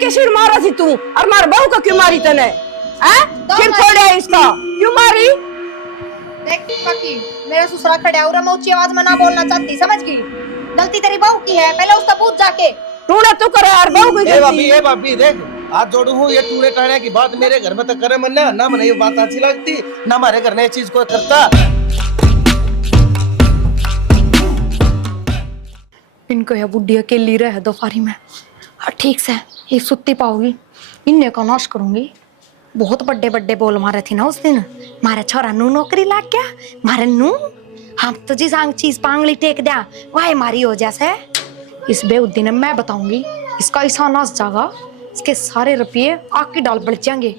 के सिर मारा थी तू और मार बहू को क्यों मारी तने? सिर फोड़े इसका क्यों मारी? देख पक्की मेरा ससुरा खड़ा और मैं ऊंची आवाज में ना बोलना चाहती, समझ गई? गलती तेरी बहू की है, पहले उसका पूछ जाके। तूने तो करे यार बहू की गलती। ए भाभी देख हाथ जोड़ू हूँ, ये टूने टाणे की बात मेरे घर में तो करे मन ना मैंने ये बात अच्छी लगती ना हमारे घर में ये चीज कोई करता। इनको यह बुढ़ी अकेली रहे दोपहरी में। हाँ ठीक से ये सुत्ती पाओगी, इन्हें का नाश करूंगी। बहुत बड़े बड़े बोल मारे थी ना उस दिन, मारे छोरा नू नौकरी लाग गया, मारे नू हम तो जिस आंग चीज पांगली टेक दिया वही मारी हो जैसे। इस बेउद्दी ने मैं बताऊंगी, इसका ऐसा नाश जागा, इसके सारे रुपये आग की डाल बढ़ जाएंगे।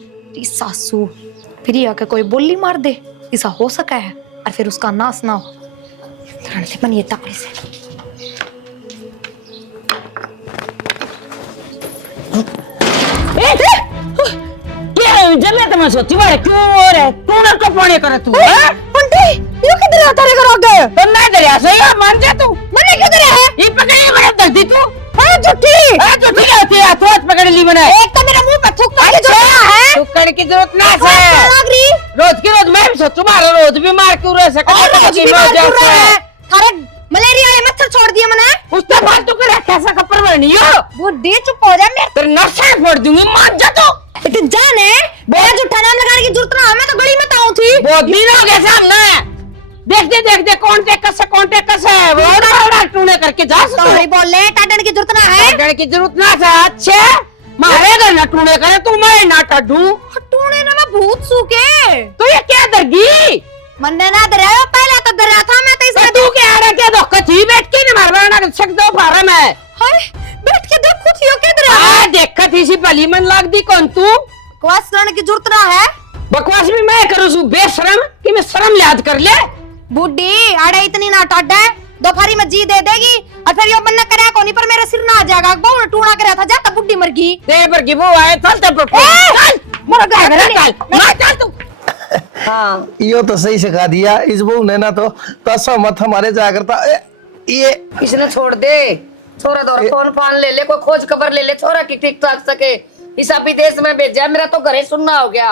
सासू फिर ये आके कोई बोली मार दे, ऐसा हो सका है और फिर उसका नाश ना हो। बनिए तकड़ी से जब मैं सोची बारे क्यों हो रहे तू ना तो पानी करे तू आंटी ये किधर आता रे करो गए तो मैं दरिया से या मान जा तू मैंने किधर है ये पकड़ी मैंने दर्दी तू हां झूठी झूठी रहती है तो पकड़ ली मैंने एक तो मेरे मुंह पे थूक के जो है थूकने की जरूरत ना है रोज की रोज मैं सोचू मारो रोज भी मार क्यों रह सकता रोज भी मार क्यों रहा है थारे मलेरिया ये मच्छर छोड़ दिया मैंने उसका फालतू करे कैसा कपड़ बनी हो वो दे चुप हो जा मैं तेरे नशे फोड़ दूंगी मान जा तू इतनी जान है मेरा झूठा नाम लगाने की जरूरत ना, मैं तो गली में ताऊं थी बहुत दिन हो गए सामने देखते कौन है वो बड़ा टूने करके जा सॉरी बोल ले टाटन की जरूरत ना है टाटन की जरूरत ना है अच्छे मारे घर ना टूने करे तू मैं ना टाडू टूने ना मैं भूत सूके तो ये क्या दरगी मन्ने ना दरिया पहले तो दरिया था मैं तो इसमें तू क्या रहा क्या धोखा थी बैठ के नहीं मारवा ना सक दो फारे में हाय बैठ के देख कुछ यो के दरिया हां देखा थी सी भली मन लाग दी कौन तू बकवास करने की जरूरत ना है बकवास भी मैं करूं सु बेशरम कि मैं शर्म याद कर ले बुड्ढी आड़े इतनी ना टाड है दोपहरी में जी दे देगी और फिर यो बन्ना करे कोनी पर मेरा सिर ना आ जाएगा बहु टूना करया था जाता बुड्ढी मर गई तेरे पर की वो आए चल ते पर चल मोर घर चल चल तू हाँ यो तो सही सिखा दिया इस बहू ने ना तो तसा मत हमारे जागरता ये इसने छोड़ दे छोरा दौर फोन फान ले ले कोई खोज खबर ले ले छोरा की ठीक ठाक सके हिसाब विदेश में भेजा मेरा तो घरे सुनना हो गया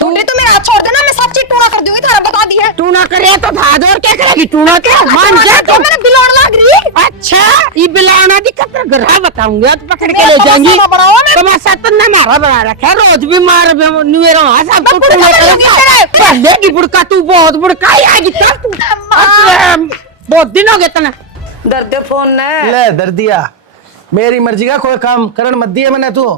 बुड्ढी तू मेरा हाथ छोड़ देना मैं सब चीज टूना कर दूंगी थारा बता दी है टूना करे तो था और क्या करेगी टूना क्या मान जा तो मैंने बिलोड़ लाग रही अच्छा ये बिलाना दी कतर गरा बताऊंगा तो पकड़ के ले जाएंगी तमाशा तो ना मारा बना रखा रोज भी मार नुएरा हां सब तो टूना करेगा पहले की बुड़का तू बहुत बुड़का ही आएगी तब तू बहुत दिन हो गए तना दर्द फोन ले दर्दिया मेरी मर्जी का कोई काम करण मत दिए मैंने तू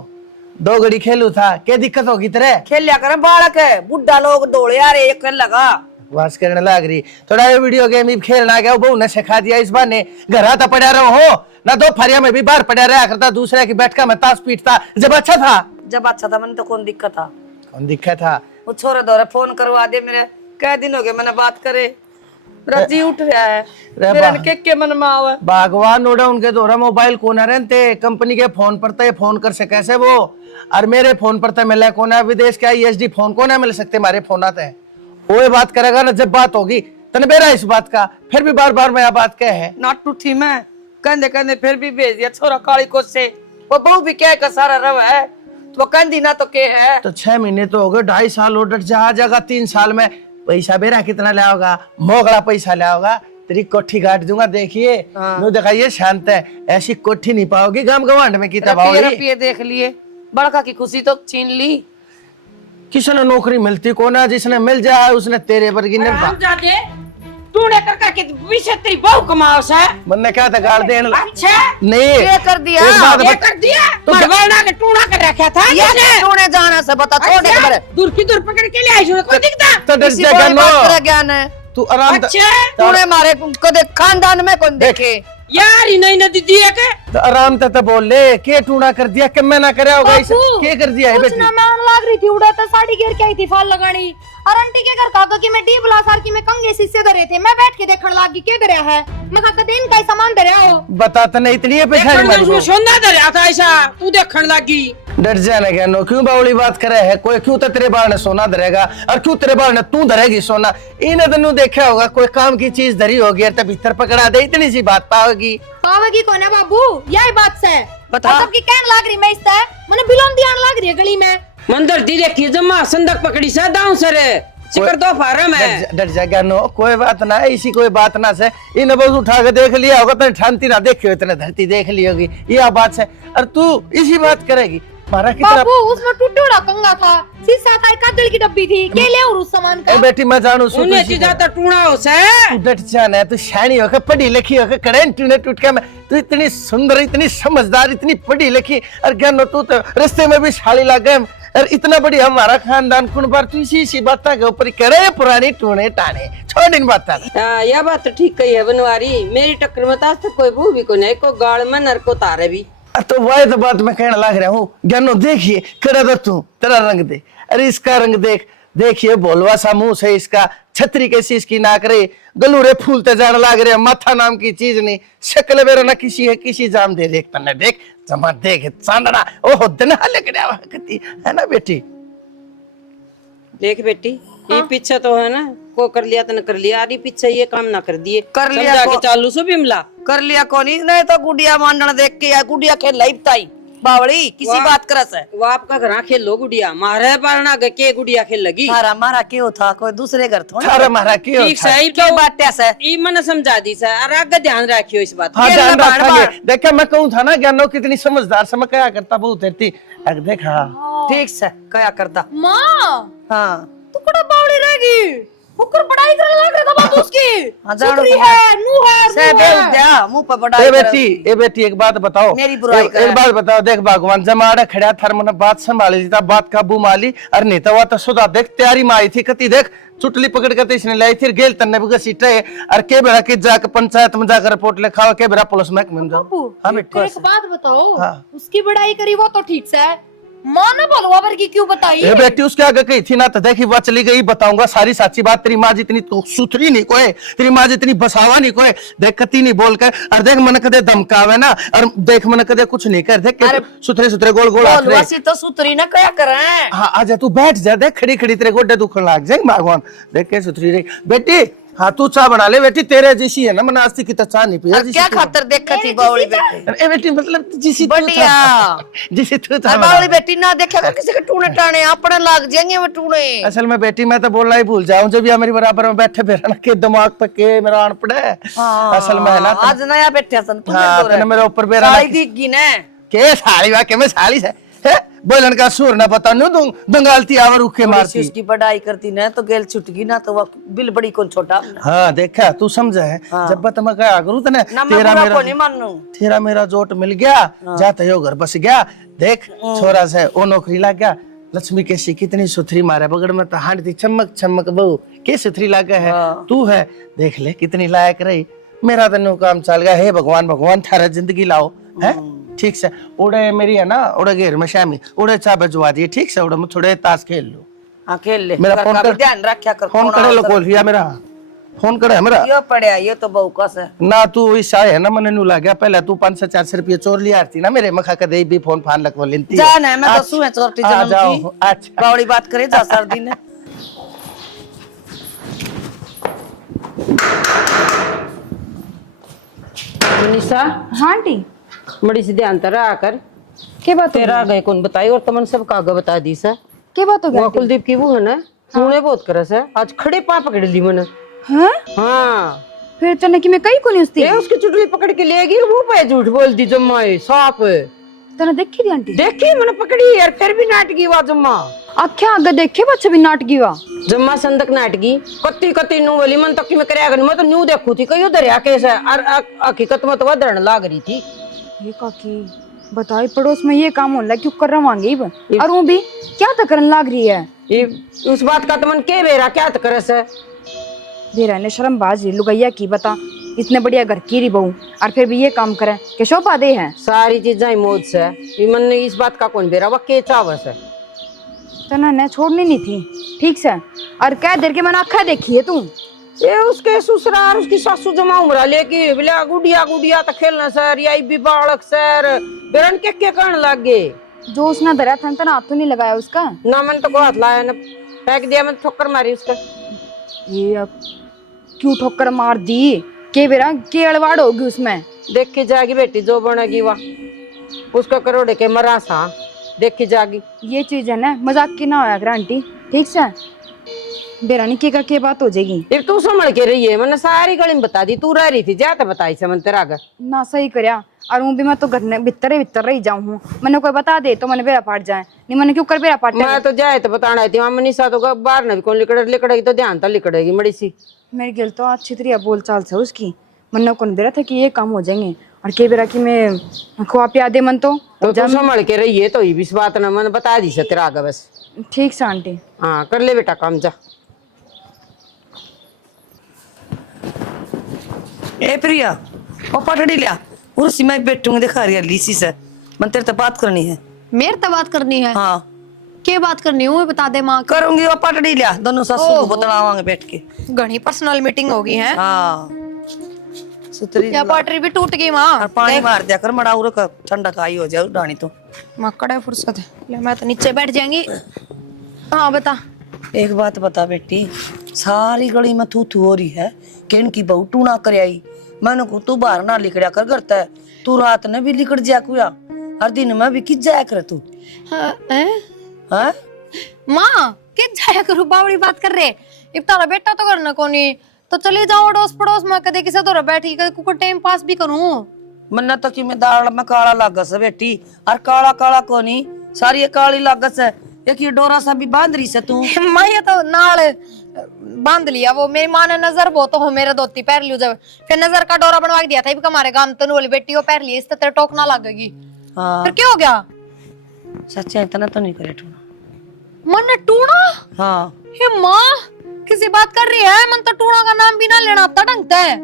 दो घड़ी खेलू था क्या दिक्कत होगी तेरे खेल लिया करे बालक है बुड्ढा लोग दौड़े आ रहे एक लगा बस करने लग रही थोड़ा ये वीडियो गेम ही खेलना गया बहू ने सिखा दिया इस बार ने घर आता पड़ा रहो हो ना दो फरिया में भी बाहर पड़ा रहा करता दूसरे की बैठ का मैं ताश पीटता जब अच्छा था मैंने तो कौन दिक्कत था कौन दिक्कत था वो छोरा दौरा फोन करवा दे मेरे कई दिन हो गए मैंने बात करे रजी उठ रहा है मेरा के मन में आवे भगवान नोड़ा उनके द्वारा मोबाइल कोना रहते कंपनी के फोन पर तो फोन कर सके कैसे वो और मेरे फोन पर तो मिला कोना विदेश का ईएसडी फोन को ना मिल सकते हमारे फोन आते हैं वो बात करेगा ना जब बात होगी तने मेरा इस बात का फिर भी बार बार मैं बात कह है नाटू थी मैं कहने फिर भी भेज दिया छोरा काली को से वो बहू भी क्या का सारा रव है तो कंदी ना तो के है तो 6 महीने तो हो गए 2.5 साल ऑर्डर जा जाएगा 3 साल में पैसा मेरा कितना लाओगा मोगड़ा पैसा लाओगा तेरी कोठी काट दूंगा देखिए नो दिखाइए शांत है ऐसी कोठी नहीं पाओगी गांव गवांड में कितना पाओगी रुपये देख लिए बड़का की खुशी तो छीन ली किसने नौकरी मिलती कोना जिसने मिल जाए उसने तेरे वर्गी ने तूने कर करके विषय तेरी बहू कमाओ से मन्ने क्या था गाड़ देन अच्छा नहीं ये कर दिया ये कर दिया मरवाना के टूना कर रखा था ये टूने जाना से बता छोड़ दे दूर की दूर पकड़ के ले आई कोई दिखता तो डर जा तेरा ज्ञान है तू आराम तूने मारे कदे खानदान में कौन देखे यार ही नहीं ना दीदी है के तो आराम तो बोल ले के टूना कर दिया कि मैं ना करे होगा इसे के कर दिया है बेटी ना मैं लाग रही थी उड़ा तो साड़ी घेर के आई थी फाल लगानी और आंटी के घर काका की मैं डी बुला सार की मैं कंगे शीशे धरे थे मैं बैठ के देखण लागी के धरया है मैं काका दिन का सामान धरया हो बता तो नहीं इतनी पेशानी मारी उसमें सोना धरया था ऐसा तू देखण लागी डर जाने क्या नो क्यों बावली बात करे है कोई क्यों तो तेरे बाल ने सोना धरेगा और क्यों तेरे बाल ने तू धरेगी सोना इन तनु देखा होगा कोई काम की चीज धरी होगी तो भीतर पकड़ा दे इतनी सी बात पाओगी कौन है बाबू यही बात से बता सबकी कहन लाग रही मैं इससे मैंने बिलोंदी आने लाग रही है गली में। मंदिर दी देखिए जम्मा संदक पकड़ी से दाऊ सरे सिकर तो फार्म है। डर जा ज्ञानो, कोई बात ना है, इसी कोई बात ना से इन बस उठा के देख लिया होगा तो शांति ना देखी हो, इतने धरती देख ली होगी, यह बात है। और तू इसी बात करेगी मारा कितना। बाबू उसमें टूटा कंगा था, शीशा था, काजल की डब्बी थी, केले और उस सामान का। ए बेटी मैं जानू सु उन्हें चीजा तो टूणा हो से तू डट जाना है, तू शैनी होकर पढ़ी लिखी होकर कड़े टूने टूट के मैं, तू इतनी सुंदर, इतनी समझदार, इतनी पढ़ी लिखी, और ज्ञानो तू तो रास्ते में भी शाली लग गए, और इतना बड़ी हमारा खानदान कुण बार तू इसी बात के ऊपर करे पुरानी टूने टाने छोड़ इन बात। यह बात तो ठीक कही है बनवारी, मेरी टक्कर में आज तक कोई बू भी को नहीं, को गाड़ में नर को तारे भी। तो वही तो बात मैं कहने लग रहा हूँ ज्ञानो, देखिए करा दो तू तेरा रंग दे, अरे इसका रंग देख, देखिए भोलवा सा मुंह से इसका, छतरी कैसी इसकी नाक रे, गलूरे फूलते जाने लग रहे, माथा नाम की चीज नहीं, शक्ल बेरा ना किसी है किसी जाम दे, देख तन्ने देख जमा देख चांदना ओह दिन है ना बेटी। देख बेटी ये पीछे तो है ना को कर लिया तो न कर लिया, अरे पीछे ये काम ना कर दिए, कर लिया समझा को- के चालू सो बिमला कर लिया कोनी नहीं तो गुड़िया मांडन देख के या गुड़िया खेल लाइबताई बावड़ी किसी वाह। बात करस है। वो आपका घर खेलो गुड़िया, मारे पारना के गुड़िया खेल लगी। मारा मारा क्यों था, कोई दूसरे घर थोड़ा थारा मारा क्यों ठीक था? सही क्या तो बात है ई मन समझा दी सर, और आगे ध्यान रखियो इस बात हाँ का। ध्यान बार रखेंगे। बार। देखा मैं कहूँ था ना ज्ञानो कितनी समझदार, समझ क्या करता बहुत रहती, देखा ठीक से क्या करता। माँ हाँ तू कड़ा बावड़ी रहेगी, होकर पढ़ाई करने लग रहा था बात उसकी। हाँ, जानो सुधरी तो है, नू है, से नू बेल है। दिया मुंह पर बड़ा ए बेटी एक बात बताओ, मेरी बुराई करे। एक बात बताओ, देख भगवान जमाड़ा खड़ा थर मन बात संभाली था, बात काबू माली, और नहीं तो वो तो सुधा देख तैयारी में आई थी कती, देख चुटली पकड़ के इसने लाई थी गेल तन्ने भी सीटे, और के बेरा के जाकर पंचायत में जाकर रिपोर्ट लिखा, के बेरा पुलिस महकमे में जाओ। बापू हाँ बेटी एक बात बताओ, हाँ। उसकी बड़ाई करी वो तो ठीक से है, माँ ने भलवा भर की क्यों बताई? ए बेटी उसके आगे कही थी ना, तो देखी वो चली गई, बताऊंगा सारी सच्ची बात, तेरी माँ जितनी तो सुथरी नहीं कोई, तेरी माँ जितनी बसावा नहीं कोई, देख कती नहीं बोल कर, और देख मन कदे धमकावे ना, और देख मन कदे कुछ नहीं कर, देख सुथरे सुथरे गोल गोल हाथ रे। बोलवासी तो सुतरी ना क्या करे। हाँ आजा तू बैठ जा, देख खड़ी खड़ी तेरे गोड्डे दुखन लाग जाएंगे भगवान, देख के सुथरी रही बेटी। हाँ तू चाय बना ले बेटी, तेरे जैसी है ना, मैंने आज तक की तो चाय नहीं पिया क्या खातर देखा थी बावड़ी बेटी। ए बेटी मतलब जिसी तू बढ़िया। जिसी तू चाय और बना बावड़ी ले। बेटी ना देखा कर किसी के टूने टाने अपने लाग जाएंगे वो टूने। असल में बेटी मैं तो बोलना ही भूल जाऊं, जब ये मेरी बराबर में बैठे फिर ना के दिमाग पे के मेरा अन पड़े। असल में है ना आज नया बैठे सन तुम हाँ, तेने मेरे ऊपर बेरा साड़ी दिखगी ना के साड़ी वा के मैं साड़ी से है बोलन का सुर ना पता नहीं दंगालती आवर उखे मारती। उसकी बढ़ाई करती ना तो गेल छुटगी ना तो वो बिल बड़ी कौन छोटा हाँ देखा तू समझा है, जब बत मैं क्या करूँ तने ना मैं तेरा बुरा मेरा को नहीं मानू। तेरा मेरा जोट मिल गया, जाते हो घर बस गया, देख छोरा से ओ नौकरी लग गया, लक्ष्मी कैसी कितनी सुथरी मारे बगड़ में तो हांड थी चमक चमक बहू के सुथरी लगा है, तू है देख ले कितनी लायक रही, मेरा तो काम चल गया। हे भगवान भगवान थारा जिंदगी लाओ है ठीक से, उड़े मेरी है ना उड़े घेर में शामी उड़े चा बजवा दिए ठीक से, उड़े मैं थोड़े ताश खेल लो। हाँ खेल ले मेरा घर फोन का कर, भी ध्यान रखा कर। फोन करे लो कॉल रिया मेरा फोन करे मेरा यो पड़या ये तो बहु कस है ना, तू इस आए है ना मने नु लग गया, पहले तू 500-400 रुपये चोर लिया थी ना मेरे मखा का दे भी फोन फान लगवा लेती जान है मैं तो सुए चोरटी जन्म जाओ की अच्छा बावड़ी बात करे जा सर्दी ने। मनीषा हाँ आंटी बड़ी सी ध्यान तर आकर क्या बात तेरा गए कौन बताई, और तुमने सब कागा बता दी सा। क्या बात हो वो कुलदीप की वो है ना सुने बहुत करस है, आज खड़े पा पकड़ ली मैंने। हाँ हाँ फिर तने कि मैं कई को नहीं उसती ये उसकी चुटली पकड़ के ले गई, वो पे झूठ बोल दी जम्मा साफ तने देखी थी आंटी? देखी मैंने पकड़ी यार, फिर भी नाटकी हुआ जम्मा आख्या आगे देखे बच्चे भी नाटकी हुआ जम्मा संदक नाटकी कत्ती कत्ती नु वाली मन तक की मैं करया मैं तो न्यू देखू थी कई दरिया कैसे, और हकीकत में तो वह दरण लाग रही थी। ये काकी बताई पड़ोस में ये काम होला क्यों कर रहा मांगे और वो भी क्या तक करने लाग रही है? ये उस बात का तुमन के बेरा क्या करस है, बेरा ने शर्म बाज लुगैया की बता, इतने बढ़िया घर की रही बहू और फिर भी ये काम करे के शोभा दे है। सारी चीजें मौज से ये मन ने इस बात का कौन बेरा वह के चावस है, तना ने छोड़नी नहीं थी ठीक से, और क्या देर के मैंने आखा देखी है तू ये उसके ससुराल उसकी सासू जमा उमरा लेके बोला गुड़िया गुड़िया तो खेलना सर या भी बालक सर बेरन के कहने लग गए, जो उसने धरा था तना हाथ तो नहीं लगाया उसका ना मन तो को हाथ लाया ना फेंक दिया, मैं ठोकर मारी उसका। ये अब क्यों ठोकर मार दी के बेरा के अड़वाड़ होगी उसमें, देख के जाएगी बेटी जो बनेगी वह उसका करोड़े के मरा सा देखी जागी। ये चीज है ना मजाक की ना होया कर आंटी, ठीक से बेरानी की का के बात हो जाएगी। फिर तू संभल के रही है, मैंने सारी गली में बता दी, तू रह रही थी ज्यादा बताई से मन तेरा आगे ना सही करया और हूँ भी मैं तो घर में भीतर रही जाऊँ हूँ। मैंने कोई बता दे तो मैंने बेरा पाट जाए, नहीं मैंने क्यों कर बेरा पाट। मैं तो जाए तो बताना थी वहां मनीषा तो बाहर न भी कौन लिकड़ेगी तो ध्यान तो लिकड़ेगी मड़ी सी। मेरी गिल तो अच्छी तरह बोल चाल से उसकी, मन कौन बेरा था कि ये काम हो जाएंगे और के बेरा की मैं खुआ पिया दे मन तो तू संभल के रही है तो ही इस बात ना मैंने बता दी से तेरा आगे बस। ठीक से आंटी। हाँ कर ले बेटा काम जा। ए प्रिया वो पटड़ी लिया उसी मैं बैठूंगी दिखा रही है लीसी से, मन तेरे से बात करनी है। मेरे तो बात करनी है। हाँ के बात करनी है बता दे माँ। करूंगी वो पटड़ी लिया, दोनों सासू को बतलावांगे बैठ के। घनी पर्सनल मीटिंग होगी है। हाँ सुतरी या पटरी भी टूट गई माँ। और पानी मार दिया कर मड़ा उर का ठंडा खाई हो जाए डानी तो। मक्कड़ फुर्सत है, ले मैं तो नीचे बैठ जाएंगी। हाँ बता। एक बात बता बेटी, सारी गली में थू थू हो रही है कि इनकी बहू टूना कर आई। मैंने को तू बाहर ना लिकड़ा कर करता है, तू रात में भी लिकड़ जा कुया हर दिन में भी किस जाया कर तू। हाँ माँ किस जाया करूँ बावड़ी बात कर रहे, अब तारा बेटा तो करना कोनी तो चले जाओ अड़ोस पड़ोस में कदे किसे तो बैठी कुछ टाइम पास भी करूँ। मन्ना तो कि मैं दाल में काला लागस है बेटी, और काला काला कोनी सारी ये काली लागस है। एक ये डोरा सा भी बांध रही से तू। मैं ये तो नाल बांध लिया, वो मेरी माँ ने नजर बहुत हो मेरे धोती पैर लियो जब फिर नजर का डोरा बनवा दिया था हमारे गांव तनु वाली बेटी वो पैर लिए इस तेरे टोक ना लगेगी। हाँ फिर क्या हो गया? सच्चा इतना तो नहीं करे टूना। मन ने टूना? हाँ हे माँ किसी बात कर रही है, मन तो टूना का नाम भी ना लेना आता ढंगता है।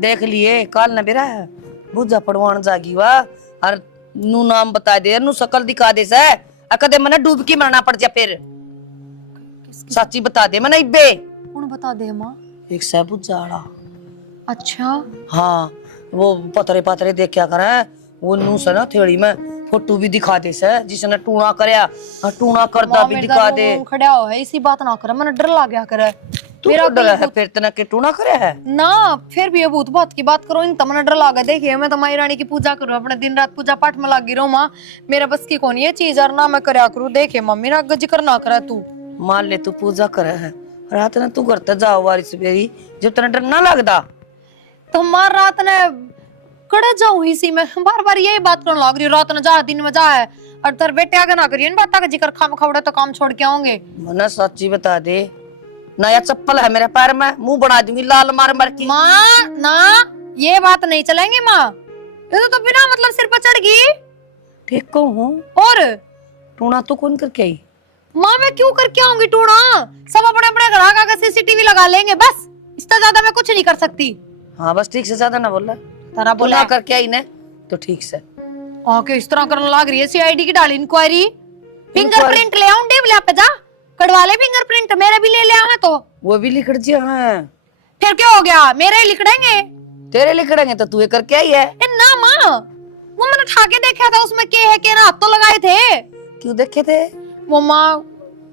देख लिए काल न बेरा है बुझा पड़वान जागी वा और नू नाम बता दे नू शकल दिखा दे से कदे मने डूब के मरना पड़ जा फिर। सच्ची बता दे मने इब्बे कौन बता दे माँ? एक सबूत जाड़ा। अच्छा हाँ वो पतरे पतरे देखा करे वो नू से ना थेड़ी में फोटो भी दिखा दे से जिसने टूना करया टूना करदा भी दिखा दे। खड़ा हो है इसी बात ना करे, मन डर लग गया करे। मेरा डर है फिर तना के टूना करे है ना, फिर भी ये भूत बात की बात करो इन तमने डर लगा। देखिए मैं तो माई रानी की पूजा करूँ, अपने दिन रात पूजा पाठ में लगी रहूं माँ, मेरा बस की कौन ये चीज और ना मैं करया करूँ। देखिए मम्मी ना जिक्र ना करे तू। मान ले तू पूजा करे है रात ने तू करते जाओ वारी सवेरी जब तना डर ना लगदा तो मार रात ने कड़े जाऊं इसी में बार बार यही बात करने लग रही, रात ने जा दिन में जा है और तेरे बेटे आगे ना करिए इन बात का जिक्र। खाम खवड़े तो काम छोड़ के आओगे। मना सच्ची बता दे, नया चप्पल है मेरे पैर में मुंह बना दूंगी लाल मार मार की। माँ ना ये बात नहीं चलेंगे माँ, ये तो बिना मतलब सिर पर चढ़ गई। ठीक को हूँ और टूना तू कौन करके आई? माँ मैं क्यों करके आऊंगी टूना, सब अपने अपने घर का सीसीटीवी लगा लेंगे बस, इससे ज्यादा मैं कुछ नहीं कर सकती। हाँ बस ठीक से ज्यादा ना बोला तारा बोला बोला करके आई ने तो ठीक से। ओके इस तरह करने लग रही है। सीआईडी की डाली इंक्वायरी, फिंगरप्रिंट ले आऊं डेवला पे जा कड़वा ले फिंगरप्रिंट, मेरे भी ले आया तो वो भी लिखड़ जी। हाँ फिर क्या हो गया, मेरे लिखड़ेंगे तेरे लिखड़ेंगे तो तू ये करके आई है। ए ना माँ वो मैंने ठाके देखा था उसमें के है के ना हाथ तो लगाए थे। क्यों देखे थे? वो माँ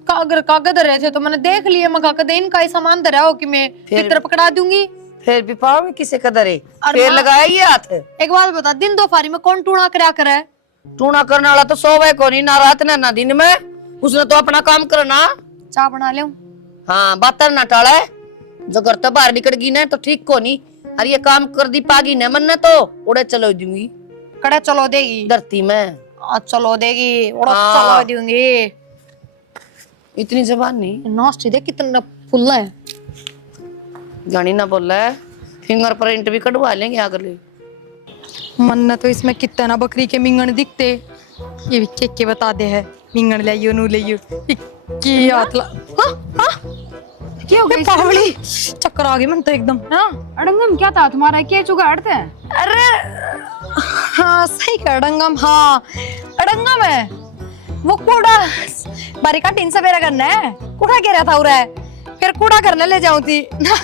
कागज रहे थे तो मैंने देख लिया, मैं कहा इनका ही सामान धरा हो कि मैं पितर पकड़ा दूंगी। फिर भी पाओ में किसे कदर है और फिर लगाया ये हाथ। एक बात बता, दिन दोपहरी में कौन टूणा करया करे? टूना करने वाला तो सोवे को नहीं, ना रात ने ना दिन में, उसने तो अपना काम करना। चाय बना ले। हाँ बातर ना टाले, जो घर तो बाहर निकल गई ना तो ठीक को नहीं, और ये काम कर दी पागी न मन तो उड़े चलो दूंगी। कड़े चलो देगी धरती में चलो देगी उड़ा हाँ। चलो दूंगी। इतनी जबान नहीं नास्टी देख कितना फुल्ला है। जानी ना बोला है, फिंगरप्रिंट भी कटवा लेंगे अगले। मन तो इसमें कितना बकरी के मिंगन दिखते, ये भी के बता दे है मिंगन ले नू ले की हाथ ला। हां हां क्या हो गया पावली, चक्कर आ गई मन तो एकदम। हाँ अड़ंगम क्या था तुम्हारा, क्या चुगाड़ थे? अरे हाँ सही कह अड़ंगम। हाँ अड़ंगम है वो कूड़ा बारी का टीन से मेरा करना है, कूड़ा गिरा था उरा फिर कूड़ा करने ले जाऊं थी ना,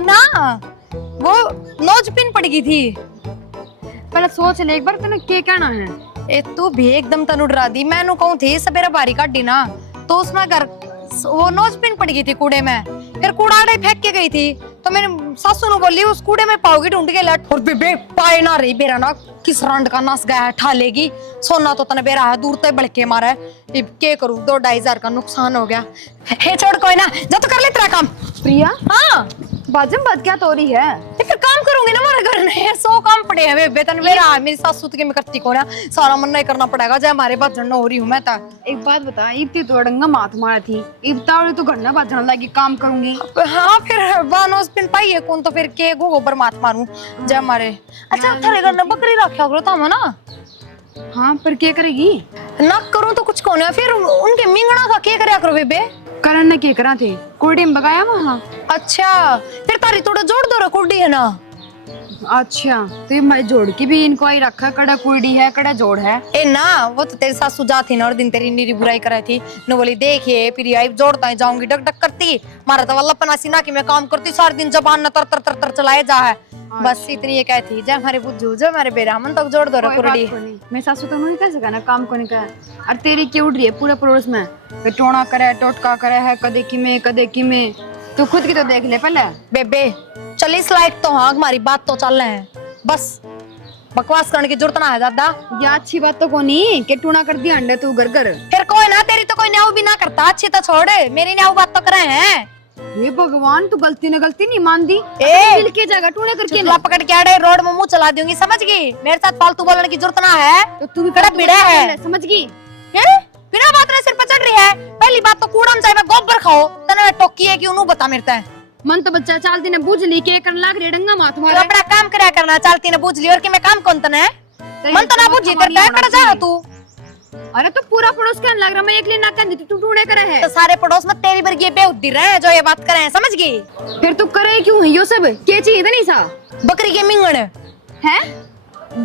ना वो नोज पिन पड़ गई थी। पहले सोच ले एक बार तने क्या कहना है। ए तू भी एकदम तनु डरा दी। मैं कहूं थी सवेरे बारी काटी ना तो उसमें घर वो नोजपिन पड़ गई थी कूड़े में, फिर कूड़ाड़े फेंक के गई थी, तो मैंने सासू ने बोली उस कूड़े में पाओगी ढूंढ के लट। और बेबे पाए ना रही बेरा ना किस रंड का नस गया है, ठा लेगी सोना तो तने बेरा है दूर तक बड़के मारा है। अब क्या करूं, 2-2.5 का नुकसान हो गया। हे छोड़ कोई ना, जा तो कर ले तेरा काम। प्रिया, हाँ बाजम बात क्या तो रही है? फिर काम करूंगी ना, हमारे घर में 100 काम पड़े हैं बेबे, तन मेरा है, मेरी सासू तो के मैं करती को ना, सारा मन नहीं करना पड़ेगा, जय हमारे बात जन्ना हो रही हूं मैं ता। एक बात बता, इब्ती तो अड़ंगा माथ मारा थी, इब्तावड़ी तो घर में बात जानने लगी काम करूंगी। हाँ फिर बानोस पिन पाई है कौन, तो फिर के गोबर मात मारूं जय हमारे। अच्छा थारे घर में बकरी रखा करो था ना? हाँ पर क्या करेगी? ना करूं तो कुछ कौन है, फिर उनके मिंगना का क्या करया करो बेबे? करण ने क्या करा थे, कुर्डी में बगाया वहाँ। अच्छा फिर तारी थोड़ा जोड़ दो रे कुर्डी है ना। अच्छा तो ये मैं जोड़ की भी इनको आई रखा, कड़ा कुर्डी है कड़ा जोड़ है। ए ना वो तो तेरी सासू जाती ना और दिन तेरी नीरी बुराई कराई थी न, बोली देखिए फिर आई जोड़ता है जाऊंगी डक डक करती, मारा तो वल्लभ पनासी ना कि मैं काम करती सारा दिन जबान न तर तर तर तर चलाए जा है, बस इतनी ये कहती जय हमारे बुज्जू जय हमारे बेरा मन तक जोड़ दो रे कुर्डी। मैं सासू तो नहीं कह सका ना, काम को नहीं कहा। और तेरी क्यों उड़ रही है पूरे पड़ोस में, टोना करे टोटका करे है, कदे की में तू खुद की तो देख ले पहले। बेबे 40 लाइट तो हाँ हमारी बात तो चल रहे हैं, बस बकवास करने की जरूरत ना है ज्यादा। ये अच्छी बात तो कोनी के टूना कर दिया अंडे तू घर घर। फिर कोई ना, तेरी तो कोई न्याऊ भी ना करता, अच्छी तो छोड़, मेरी न्याऊ बात तो करे हैं। हे भगवान, तू गलती नहीं मान दी, मिल के जगह टूने करके चुटला पकड़ के आड़े रोड में मुंह चला दूंगी, समझ गई? मेरे साथ फालतू बोलने की जरूरत ना है, तो तू भी कड़ा बिड़ा है, समझ गई? बिना बात रे सिर पर चढ़ रही है। पहली बात तो कूड़ा में चाहिए गोबर खाओ, तने टोकी है कि उन्हों बता मेरे ते मन तो बच्चा चालती ने बूझ ली के करन लाग रे डंगा माथ मारे। तो अपना काम करया करना, चालती ने बूझ ली और कि मैं काम कौन तने मन तो ना बूझी तेरे कड़ा जा तू। अरे तो पूरा पड़ोस कहने लग रहा, मैं एकली ना कहती तू टूने करे है। तो सारे पड़ोस में तेरी बरगी बेउद्दी रहे जो ये बात करे हैं, समझ गई? फिर तू करे क्यों है यो सब, के चाहिए था नहीं सा? बकरी के मिंगण है,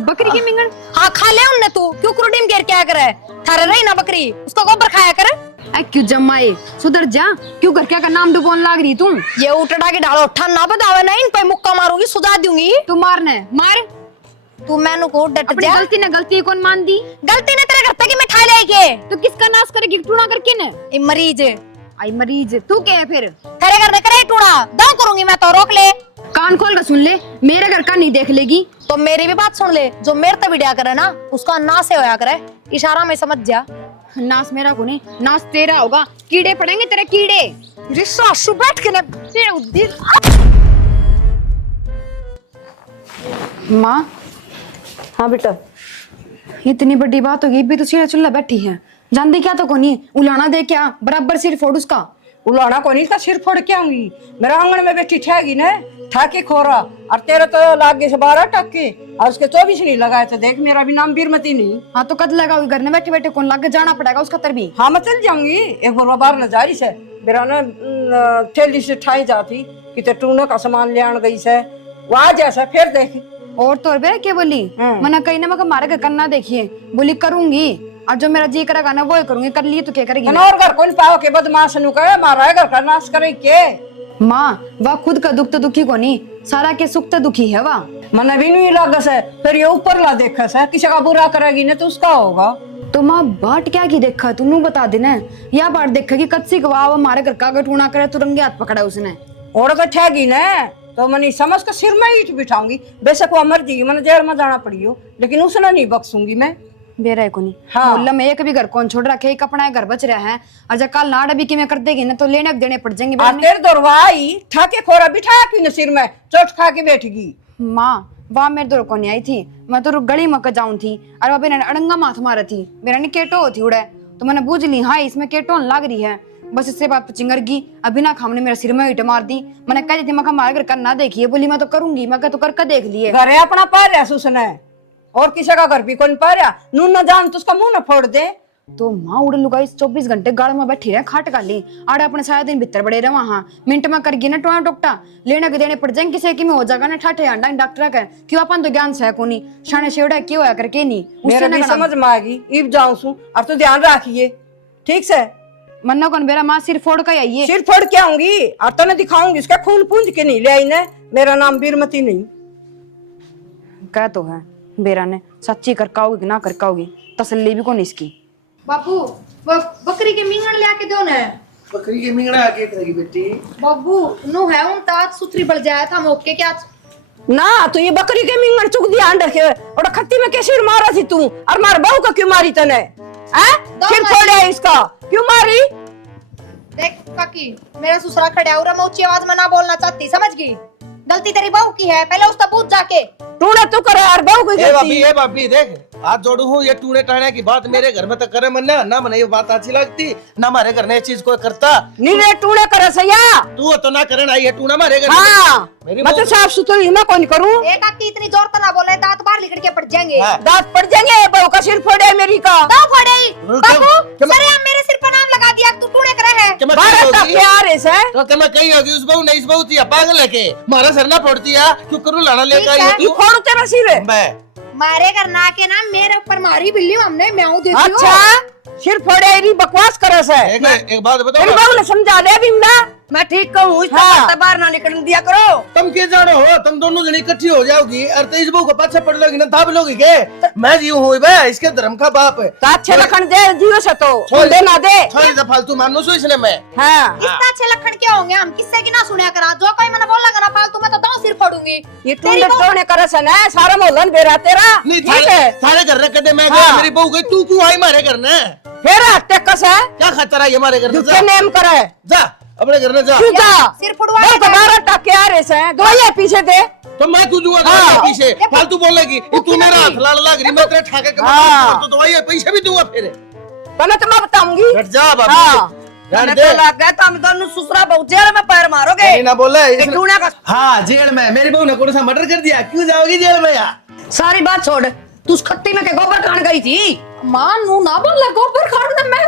बकरी के मिंगण? हाँ खा ले उनने, तू क्यों क्रूडीम घेर क्या करे, थारे रही ना बकरी उसका गोबर खाया कर। क्यों जमाए सुधर जा, क्यों घर क्या का नाम डुबोन लाग रही तू? ये उठड़ा के डालो ठन ना बतावे ना, इन पे मुक्का मारूंगी सुझा दूंगी। तू मारने मार, तू मैनू को डट अपनी जा। गलती ने गलती कौन मान दी? गलती ने तेरे घर पे कि मैं ठा ले के तो किसका नाश करेगी टूना करके ने? ए मरीज आई मरीज तू क्या है फिर? तेरे घर में करे टूड़ा दाव करूंगी मैं, तो रोक ले, कान खोल कर सुन ले, मेरे घर का नहीं देख लेगी तो मेरी भी बात सुन ले, जो मेरे तब विड्या करे ना उसका नाश से होया करे, इशारा में समझ जा। नाश मेरा को नहीं, नाश तेरा होगा, कीड़े पड़ेंगे तेरे कीड़े। रिश्ता सुबह के ने माँ। हाँ बेटा, इतनी बड़ी बात हो गई भी तो सीधा चुल्ला बैठी है, जानती क्या तो कोनी उलाना दे क्या बराबर सिर फोड़ उसका। उलाना को नहीं, इसका सिर फोड़ के आऊंगी, मेरा आंगन में बैठी ठेगी ना ठाके खोरा, और तेरा तो लागे से 12 टक्के और उसके 24 नहीं लगाए, तो देख मेरा भी नाम बीरमती नहीं। हाँ तो कद लगाओगी, घर में बैठे बैठे कौन लागे जाना पड़ेगा उसका तर भी। हाँ मैं चल जाऊंगी, एक बार बार नजारी से मेरा ना थैली से ठाई जाती कि ते टूने का सामान ले आन गई से, वो आ जैसा फिर देख। और तो बे क्या बोली, मैंने कहीं ना मैं मारे घर करना देखिए, बोली करूंगी और जो मेरा जी करेगा ना वो ही करूंगी, कर लिए तो क्या करेगी? और घर कौन पाओ के बदमाश नु करे मारा है घर का नाश करे के। माँ वह खुद का दुख तो दुखी को नहीं, सारा के सुख तो दुखी है वह। मने भी नहीं लगा से, फिर ये ऊपर ला देखा से, किसी का बुरा करेगी ना तो उसका होगा। तो माँ बाट क्या की देखा तू बता देना, या बाट देखा कि कच्ची गवाह हमारे घर का गटूना करे तो रंगे हाथ पकड़ा उसने। और तो ठेगी ना तो मनी समझ के सिर में ईट बिठाऊंगी, बेशक वो मर्जी मैंने जेल में जाना पड़ी हो, लेकिन उसने नहीं बख्सूंगी मैं। बेरा को नहीं। हाँ। मोहल्ला में एक भी घर कौन छोड़ रखे, एक अपना घर बच रहा है, और जब कल नाड़ भी में कर देगी ना तो लेने देने पड़ जाएंगे। तेरे दरवाई ठाके खोरा बिठाया क्यों सिर में, चोट खा के बैठ गई। माँ वह मेरे दौर को नहीं आई थी, मैं तो गली में जाऊं थी और वह मेरा अड़ंगा माथ मारा थी, मेरा नहीं केटो होती उड़े, तो मैंने बूझ ली हाँ इसमें केटो लग रही है, बस इससे बात चिंगर गई। अभी ना खामने मेरे सिर में ईट मार दी, मैंने कह दी थी मैं हमारे घर करना देखिए, बोली मैं तो करूंगी, मैं तो करके देख लिए। घरे अपना पा रहा उसने, और किसी का घर भी कौन पा रहा, नून न जान तो उसका मुंह न फोड़ दे। तो माँ उड़ लुगाई 24 घंटे गाड़ में बैठी रहे खाट काली, आड़े अपने सारा दिन भीतर बड़े रहे वहां, मिनट में कर गई ना टोना टोकटा लेने के देने पड़ जाएंगे, किसी की में हो जाएगा ना ठाठे अंडा डॉक्टर का क्यों अपन तो ज्ञान से को नहीं, शाने शेवड़ा क्यों होया करके नहीं मेरे भी समझ में आएगी, इब जाऊं सू, अब तो ध्यान रखिए ठीक से। मन्ना कौन मेरा माँ सिर फोड़ का आइए, सिर फोड़ के आऊंगी और तो दिखाऊंगी, इसका खून पूंज के नहीं ले आई ना, मेरा नाम बीरमती नहीं। कह तो है बेरा ने सच्ची करकाओगी कि ना करकाओगी, तसल्ली भी कौन इसकी। बापू वो बकरी के मिंगण ले आके दो ना। बकरी के मिंगड़ा आके करेगी बेटी। बाबू नु है उन तात सुथरी बढ़ जाया था मौके क्या ना तो ये बकरी के मिंगण चुक दिया अंडर के और खत्ती में कैसे मारा थी तू और मार बहू का क्यों मारी तने हैं सिर फोड़े इसका क्यों मारी। देख काकी मेरा ससुरा खड़ा और मैं ऊंची आवाज में ना बोलना चाहती समझ गई गलती तेरी बहू की है पहले उसका पूछ जाके तूने तू करे और बहू की गलती। ए भाभी देख हाथ जोड़ू हूँ, ये टूने टाने की बात मेरे घर में तो करे मन ना मने ये बात अच्छी लगती ना हमारे घर में ये चीज कोई करता। नीरे टूने करे सैया तू तो ना करना ये टूना मारे घर हाँ मेरी मैं तो साफ सुथरी मैं कौन करूँ। एक काकी इतनी जोर से ना बोले दांत बाहर निकल के पड़ जाएंगे हाँ। दांत पड़ जाएंगे बहू का सिर फोड़े मेरी का दांत फोड़े बाबू क्या- सरे हम मेरे सिर पर नाम लगा दिया तू टूने करे है क्या मैं बारह कही तक होगी? क्या रे से तो क्या मैं कही होगी उस बहू नहीं इस बहू थी पागल है के मारा सर ना फोड़ती है क्यों करूँ लाना लेकर आई है तू तू फोड़ तेरा सिर मैं मारे करना के ना मेरे ऊपर मारी बिल्ली हमने म्याऊ देती हूँ अच्छा सिर फोड़े री बकवास करे से एक बात तेरी बताओ बहू ने समझा दे बिमला मैं ठीक कहूँ हाँ। बाहर ना निकलने दिया करो। तुम के जानो हो तुम दोनों जनी इकट्ठी हो जाओगी और तेज बहू को पाछे पड़ लोगी ना दाब लोगी के मैं जीव हूँ बे इसके धर्म का बाप है तो अच्छे लखन दे जियो से तो छोड़ दे ना दे छोड़ दे फालतू मानो सो इसने मैं हाँ इतना अच्छे लखन क्या होंगे हम किससे की ना सुनया करा जो कोई मैंने बोला करा फालतू मैं तो दांव सिर फोड़ूंगी ये तूने तोड़ने करे से ना सारा मोहल्ला बेरा तेरा नहीं ठीक है थारे घर रख दे मैं हाँ। मेरी बहू गई तू क्यों आई मारे घर ने फिर हत्या कस है क्या खतरा है हमारे घर में जिसके नेम करे जा अपने घर में जा तू जा सिर फुड़वा बहुत बारह टके आ रहे से दवाइयां पीछे दे तो मैं तू दूंगा हाँ। दवाई पीछे फालतू बोलेगी ये तू मेरा हाथ लाल लग रही मैं तेरे ठाके के हाँ। तो दवाई पैसे भी दूंगा फिर तने तो मैं बताऊंगी हट जा बाबू हाँ। रहने मैंने दे तो लग गया तो हम दोनों ससुरा बहू जेल में पैर मारोगे। नहीं ना बोले ये टूने का हाँ जेल में मेरी बहू ने कौन सा मर्डर कर दिया क्यों जाओगी जेल में यार सारी बात छोड़ तू उस खट्टी में के गोबर खान गई थी। मां नु ना बोल गोबर खाना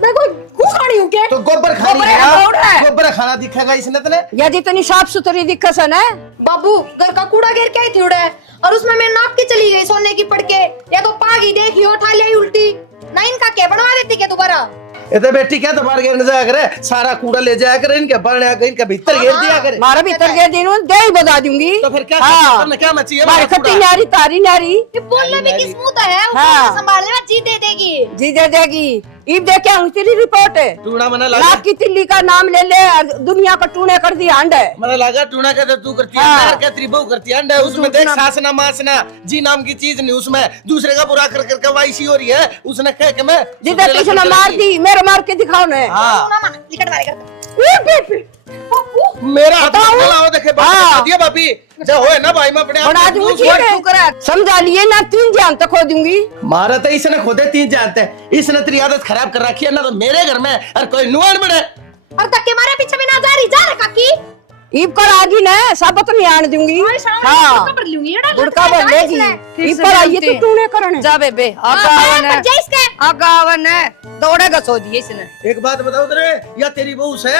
मैं कोई कुखाड़ी हूं के तो गोबर खानी गोबर है है, गोबर है। गोबर खाना दिखेगा इसने तने या जितनी साफ सुथरी दिक्कत से ना बाबू घर का कूड़ा घेर के आई थी उड़े और उसमें मैं नाप के चली गई सोने की पड़ के या तो पागी देखी उठा ली उल्टी ना इनका क्या बनवा देती के दोबारा ये तो बेटी क्या तुम्हारे घर जाया करे सारा कूड़ा ले जाया करे इनके बरने आके इनके भीतर घेर दिया करे मारा भीतर के दिन दे ही बता दूंगी तो फिर क्या हाँ। करना क्या मची है मारी खट्टी नारी तारी नारी ये बोलने में किस मुंह है हाँ। संभालने में जी दे देगी जी दे देगी ईब दे के आऊं तेरी रिपोर्ट है टूना मना लाख लगा की तिल्ली का नाम ले ले और दुनिया का टूने कर दिया अंड है मना लगा टूना का तो तू करती है हाँ। अंडा क्या तेरी बहू करती है अंडा उसमें देख सासना मासना जी नाम की चीज नहीं उसमें दूसरे का बुरा कर कर वाईसी हो रही है उसने कह के मैं जिधर दूसरे किसी ने लड़के मार लगी। दी मेरे मार के दिखाओ ने हाँ ना मां लिकट मारे कर मेरा हाथ लगाओ देखे हाँ। दिया भाभी जो होए ना भाई मैं अपने आप बना को दूंगी दूसरा ठीक है समझा लिए ना 3 जान तक खो दूंगी मारा तो इसने खुदे 3 जानते हैं इसने तेरी आदत खराब कर रखी है ना तो मेरे घर में और कोई नुआन बने और धक्के मारे पीछे भी ना जा रही जा रे काकी ईब कर आगी ना सब तो नहीं आन दूंगी हाँ कर लूंगी एड़ा बुड़का बन लेगी ईब पर आइए तो टूने करने जा बेबे आगावन है दौड़ेगा सो दिए इसने। एक बात बताओ तेरे या तेरी बहू से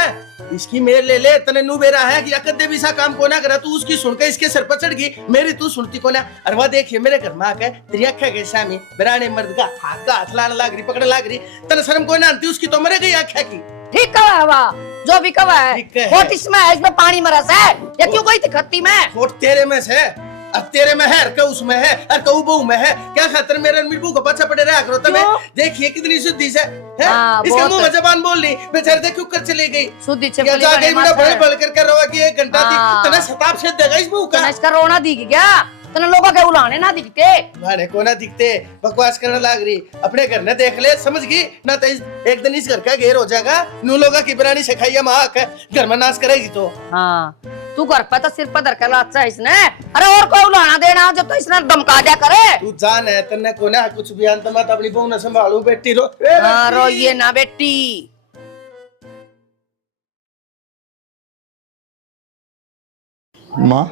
इसकी मेर ले ले तने नु बेरा है कि कदे भी सा काम को ना करा तू उसकी सुन के इसके सर पर चढ़ गई मेरी तू सुनती को ना अरे वाह देखिए मेरे घर में आके तेरी अक्खा के सामी बिराने मर्द का हाथ लाने लाग रही पकड़ने लाग रही तने शर्म कोई ना आती उसकी तो मरे गई अक्खा की ठीक कवा है वाह जो भी कवा है ठीक है। खोट इसमें है इसमें पानी मरस है ये क्यों गई थी खत्ती में। वोट तेरे में से अब तेरे में है और उसमें है और कहू बहू में है क्या खातर मेरे मीठू को बच्चा पड़े रहा करो तमे देखिए कितनी शुद्धि से है हाँ, इसके बहुत। मुंह में जबान बोल ली बेचारे देख क्यों कर चली गई शुद्धि क्या छपली जा बने गई बड़ा मास्टर। बड़े बड़ कर रहा कि 1 घंटा हाँ। दी तने शताब से देगा इस बहू का तने इसका रोना दिख गया तने लोगों के उलाने ना दिखते। भाने को ना दिखते बकवास करने लग रही अपने घर ने देख ले समझ गई ना तो एक दिन इस घर का घेर हो जाएगा नू लोगा की बिरानी से खाइया माक घर में नाश करेगी तो हाँ तू घर पे तो सिर पर धर के लाचा है इसने। अरे और कोई उलाना देना जब तो इसने धमका दिया करे। तू जान है तन्ने को ना कुछ भी अंत मत अपनी बहू ने संभालू बेटी रो हाँ रोइए ना बेटी। माँ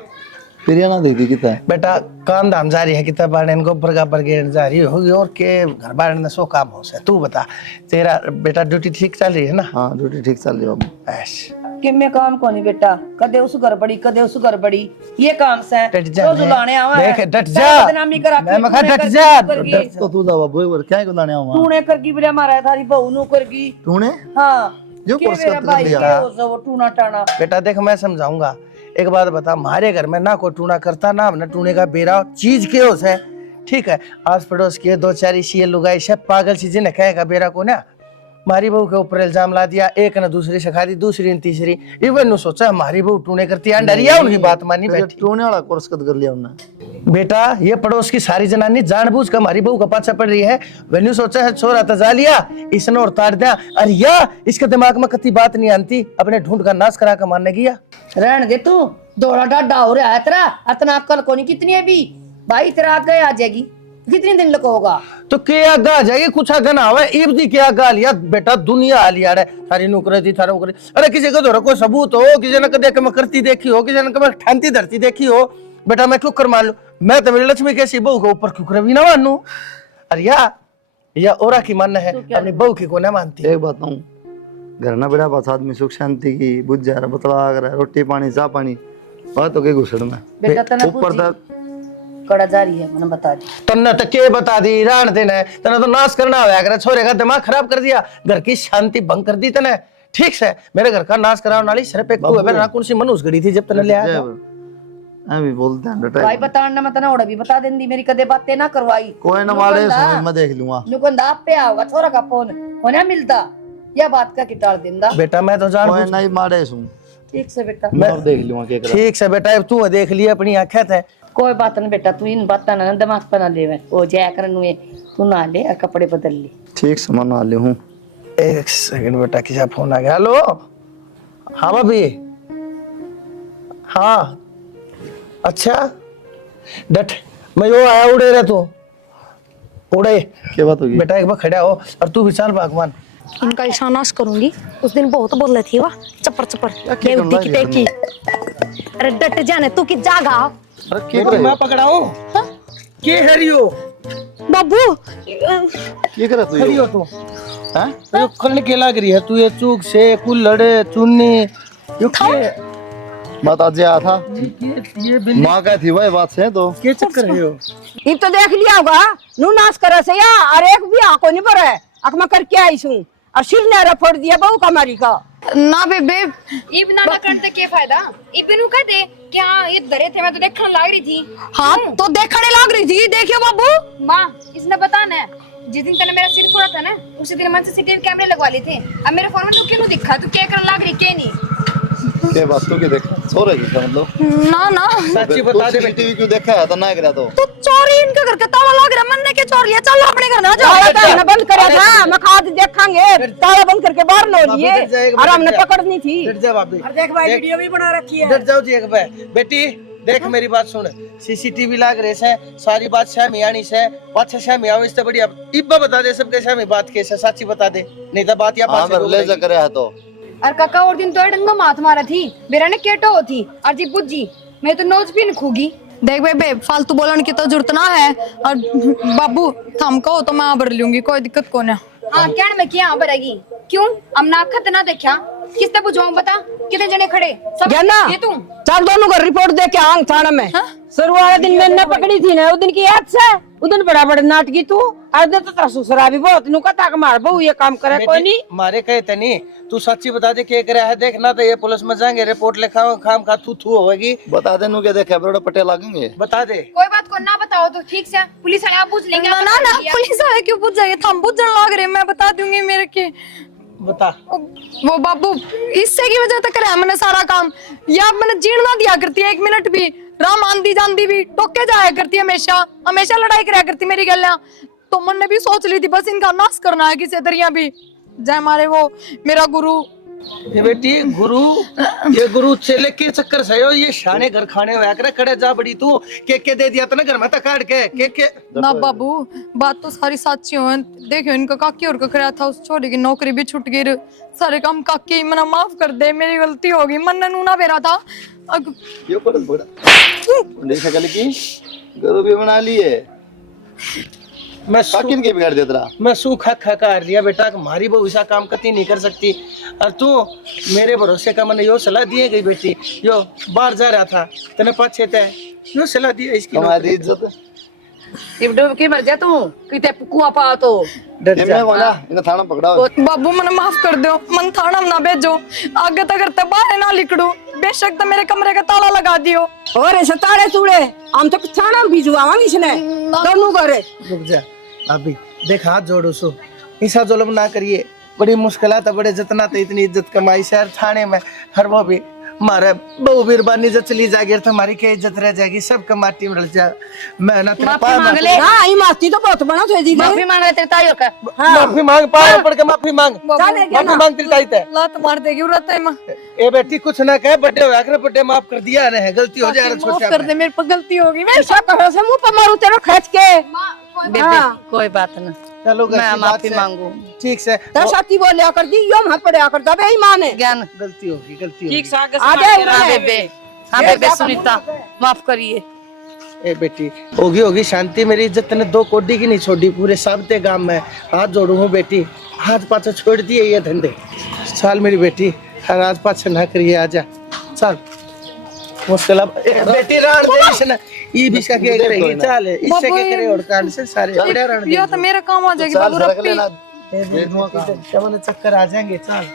फिर ना देखी कितना बेटा काम धाम जा रही है कितना बार इनको बरगा बरगेड़ जा रही होगी और के घर बार ने सो काम हो से तू बता तेरा बेटा ड्यूटी ठीक चल रही है ना हाँ ड्यूटी ठीक चल रही है बाबू ऐश कि मैं काम को नहीं बेटा कदे उस घर बड़ी कदे उस घर बड़ी ये काम से डट जा रोज उलाने आवा देख है। डट पहले जा बदनामी करा मैं मखा डट जा डर तो तू जा बाबू एक बार क्या है गुलाने आऊँ तूने करगी बिले मारा थारी बहू नु करगी। तूने हाँ जो के कोर्स मेरा कर भाई लिया के हो सो वो टूना टाना। बेटा देख मैं समझाऊंगा एक बात बता हमारे घर में ना कोई टूना करता ना हमने टूने का बेरा चीज के हो से ठीक है आस पड़ोस के 2-4 इसी लुगाई सब पागल सी जिन्हें कहेगा बेरा को ना मारी बहू के ऊपर इल्जाम ला दिया, एक ने दूसरी सिखा दी, दूसरी ने तीसरी। इवन नु सोचा हमारी बहू टूने करती है, डरिया उनकी बात मानी बैठी। टूने वाला कोर्स कद कर लिया हमने। बेटा ये पड़ोस की सारी जनानी जानबूझ कर हमारी बहू का पाछा पड़ रही है। वेन्यू सोचा है छोरा तजा लिया, इसने और तार दिया। अरे या इसके दिमाग में कति बात नहीं आती, अपने ढूंढ का नाश करा कर मारने गया। रहन दे तू, दौड़ा डाडा हो रहा है तेरा, इतना अक्ल को नहीं कितनी है भी भाई, तेरा आगे आ जाएगी, कितने दिन लग होगा? तो क्या गा जाएगी, कुछ आगे ना आवे। इब्दी क्या गा लिया बेटा, दुनिया आ लिया रे, थारी नौकरी थी थारा नौकरी। अरे किसी को धोरा कोई सबूत हो, किसी ने देख मैं करती देखी हो, किसी ने मैं ठानती धरती देखी हो, बेटा मैं क्यों कर मान लू? मैं तो मेरी लक्ष्मी कैसी बहू के ऊपर क्यों कर भी ना मानू? अरे या औरा की मानना है, अपनी बहू की को ना मानती। एक बात कहूं, घर ना बड़ा पास आदमी सुख शांति की बुझ जा रहा, बतला आ रहा है, रोटी पानी चाह पानी बात हो गई घुसड़ में बेटा तने ऊपर तक कड़ा जारी है, मैंने बता दी। तन्ने तो के बता दी, रान देना है तने, तो नाश करना होया करे, छोरे का दिमाग खराब कर दिया, घर की शांति भंग कर दी तने। ठीक से मेरे घर का नाश कराने वाली सिर पे को है, मेरा कौन सी मनुष्य घड़ी थी जब तने ले आया। अभी बोलते हैं बेटा, भाई बताना मैं तना ओड़ा भी बता देंदी, मेरी कदे बातें ना करवाई। कोई ना मारे सुनी, मैं देख लूंगा। नुकंदा आप पे आओगा, छोरा का फोन होना मिलता या बात का कितार दिंदा। बेटा मैं तो जान कोई नहीं मारे सुन, ठीक से बेटा, मैं अब देख लूंगा क्या करा। ठीक से बेटा, तू देख लिया अपनी आंखें थे। कोई बात नहीं बेटा, तू इन बात ना दिमाग पर ना ले, वो जाया करनु तू ना ले और कपड़े बदल ले। ठीक से मना ले हूं। एक सेकंड बेटा, किसी फोन आ गया। हेलो, हाँ भाभी, हाँ अच्छा डट, मैं यो आया उड़े रहे तू उड़े। क्या बात होगी बेटा एक बार खड़ा हो और तू भी चल भगवान। इनका ईशानाश करूंगी। उस दिन बहुत बोल रही थी वाह, चप्पर चप्पर देवती की टेकी। अरे डट जाने तू की जागा। अरे क्या कर मैं पकड़ा हूँ के हरियो बाबू क्या कर तू हरियो तू हैं? यो करने के लग रही है तू, ये चूक से कुल्लड़े चुन्नी यो के बात आज आया था, ये माँ का थी भाई बात से तो के चक्कर है यो। ये तो देख लिया होगा, नू नाश करे से या अरे एक भी आको नहीं पर है, अक मैं करके आई हूं और सिर ने फोड़ दिया बहू का मारी का। ना बेबे इब ना करते के फायदा, इबनु कह दे कि हाँ ये डरे थे, मैं तो देखने लग रही थी। हाँ तो देखने लग रही थी, देखियो बाबू। माँ इसने बताना है, जिस दिन तने मेरा सिर फोड़ा था ना, उसी दिन मैंने सीसीटीवी कैमरे लगवा लिए थे। अब मेरे फोन में तू क्यों दिखा, तू क्या करने लग रही के नहीं? क्या बात तो क्या देखा सो रही थी मतलब? ना ना सच्ची बता दे बेटी। टीवी क्यों देखा है तो ना करा तो तू चोरी इनका घर का ताला लग रहा, मन ने क्या चोर लिया? चलो अपने घर ना जाओ। ताला बंद करा था, मैं खाद देखेंगे, ताला बंद करके बाहर लो लिए और हमने पकड़नी थी। डट जा भाभी, देख भाई वीडियो भी बना रखी है। डट जाओ जी एक बार। बेटी देख मेरी बात सुन, सीसीटीवी लाग रहे से सारी बात शामी आनी से पाछे शामी आओ, इससे बढ़िया इब्बा बता दे सबके शामी बात कैसे सच्ची बता दे, नहीं तो बात या हाँ पाछे ले जा करे है तो। और काका और दिन तो डंगा माथ मारा थी, मेरा ने केटो होती और जी बुज्जी मैं तो नोज भी नखूगी। देख बेबे फालतू बोलने की तो जरूरत ना है, और बाबू थम कहो तो मैं भर लूंगी, कोई दिक्कत कौन है। हाँ क्या में क्या भरेगी, क्यों हम ना खत ना देखा, किसने बुझवाऊं बता, कितने जने खड़े सब जाना ये तू। चल दोनों को रिपोर्ट दे के आंग थाना में। शुरू वाले दिन मैंने पकड़ी थी ना, उस दिन की याद से, उस दिन बड़ा बड़ा नाटकी तू, आज दिन तो तेरा ससुरा भी बहुत नु कता के मार बहू ये काम करे कोई नहीं। मारे कहे तनी तू सच्ची बता दे क्या करे है, देखना तो ये पुलिस में जाएंगे, रिपोर्ट लिखाओ, खाम खा थू थू होगी। बता दे नु क्या देखा बड़ा पटेल लगेंगे, बता दे। कोई बात को ना बताओ तो ठीक से पुलिस वाले आप पूछ लेंगे। ना ना ना पुलिस वाले क्यों पूछ जाएंगे, थम पूछने लग रहे, मैं बता दूंगी मेरे के। बता वो बाबू इससे की वजह तक करे मैंने सारा काम, या मैंने जीण ना दिया करती है एक मिनट भी, राम आंधी जांदी भी टोके जाया करती है, हमेशा हमेशा लड़ाई कराया करती मेरी गलियां। तो मैंने भी सोच ली थी बस इनका नाश करना है किसी तरिया भी, जय मारे वो मेरा गुरु। ये बेटी गुरु, ये गुरु चेले के चक्कर से हो, ये शाने घर खाने हुआ करे खड़े जा बड़ी तू के दे दिया था ना घर में काट के ना बाबू बात तो सारी सच्ची हो, देखियो इनका काकी और का कराया था, उस छोरी की नौकरी भी छूट गई, सारे काम काकी मना माफ कर दे, मेरी गलती होगी, मन नूना बेरा था। ये पर बड़ा देखा कल की गुरु भी बना लिए, मैं काकिन के बिगाड़ दे तेरा। मैं सूखा खा कर लिया बेटा, हमारी बहू ऐसा काम कती नहीं कर सकती, और तू मेरे भरोसे का मैंने यो सलाह दी गई बेटी, यो बाहर जा रहा था तेने पाछे ते यो सलाह दी इसकी हमारी इज्जत डूब के मर जा तू, किते कुआ पा तो डट ये जा। मैं बोला इन थाना पकड़ाओ। बाबू मने माफ कर दो, मन थाना में ना भेजो, आगे तक करते बाहर ना लिखड़ू, बेशक तो मेरे कमरे का ताला लगा दियो। और ऐसे ताड़े तूड़े हम तो थाना में भिजवावा इसने दोनों करे। रुक जा अभी, देख हाथ जोड़ो सो, ऐसा जुल्म ना करिए, बड़ी मुश्किल था, बड़े जितना तो इतनी इज्जत कमाई शहर थाने में, हर वो भी मारे बहु बीरबानी जो चली जाएगी तो हमारी क्या इज्जत रह जाएगी, सब माटी में रल जाए। मैं ना तेरे माफी मांग ले, हाँ ये मास्ती तो बहुत बना थे जी माफी मांग ले तेरे ताई का। माफी मांग, पार पड़ के माफी मांग, माफी मांग तेरी ताई ते। लात मार देगी उड़ता है मां। ए बेटी कुछ ना कहे, बर्थडे होया करे, बर्थडे माफ कर दिया है, गलती हो जाए माफ कर दे, मेरे पर गलती होगी। मैं ऐसा कहो से मुंह पर मारू तेरे खींच के। बेबे कोई बात ना, चलो मैं माफी मांगू। ठीक से, तेरे साथी बोलिया कर दी यो मत पड़या कर दबे ही माने ज्ञान गलती होगी, गलती होगी। ठीक से आगे हाँ बेबे, हाँ बेबे सुनीता माफ करिए। ए बेटी होगी होगी शांति, मेरी इज्जत ने 2 कोडी की नहीं छोड़ी, पूरे साबते गांव में हाथ जोड़ू हूँ बेटी, हाथ पाछे छोड़ दिए ये धंधे। चल मेरी बेटी, हाथ पाछे ना करिए, आजा चल। मुश्किल अब बेटी राण दे इसने, ये भी इसका क्या करेगी, चल इससे क्या करे, और कांड से सारे बड़े राण दे, ये तो मेरा काम आ जाएगी बाबू रप्पी। चक्कर आ जाएंगे, चल।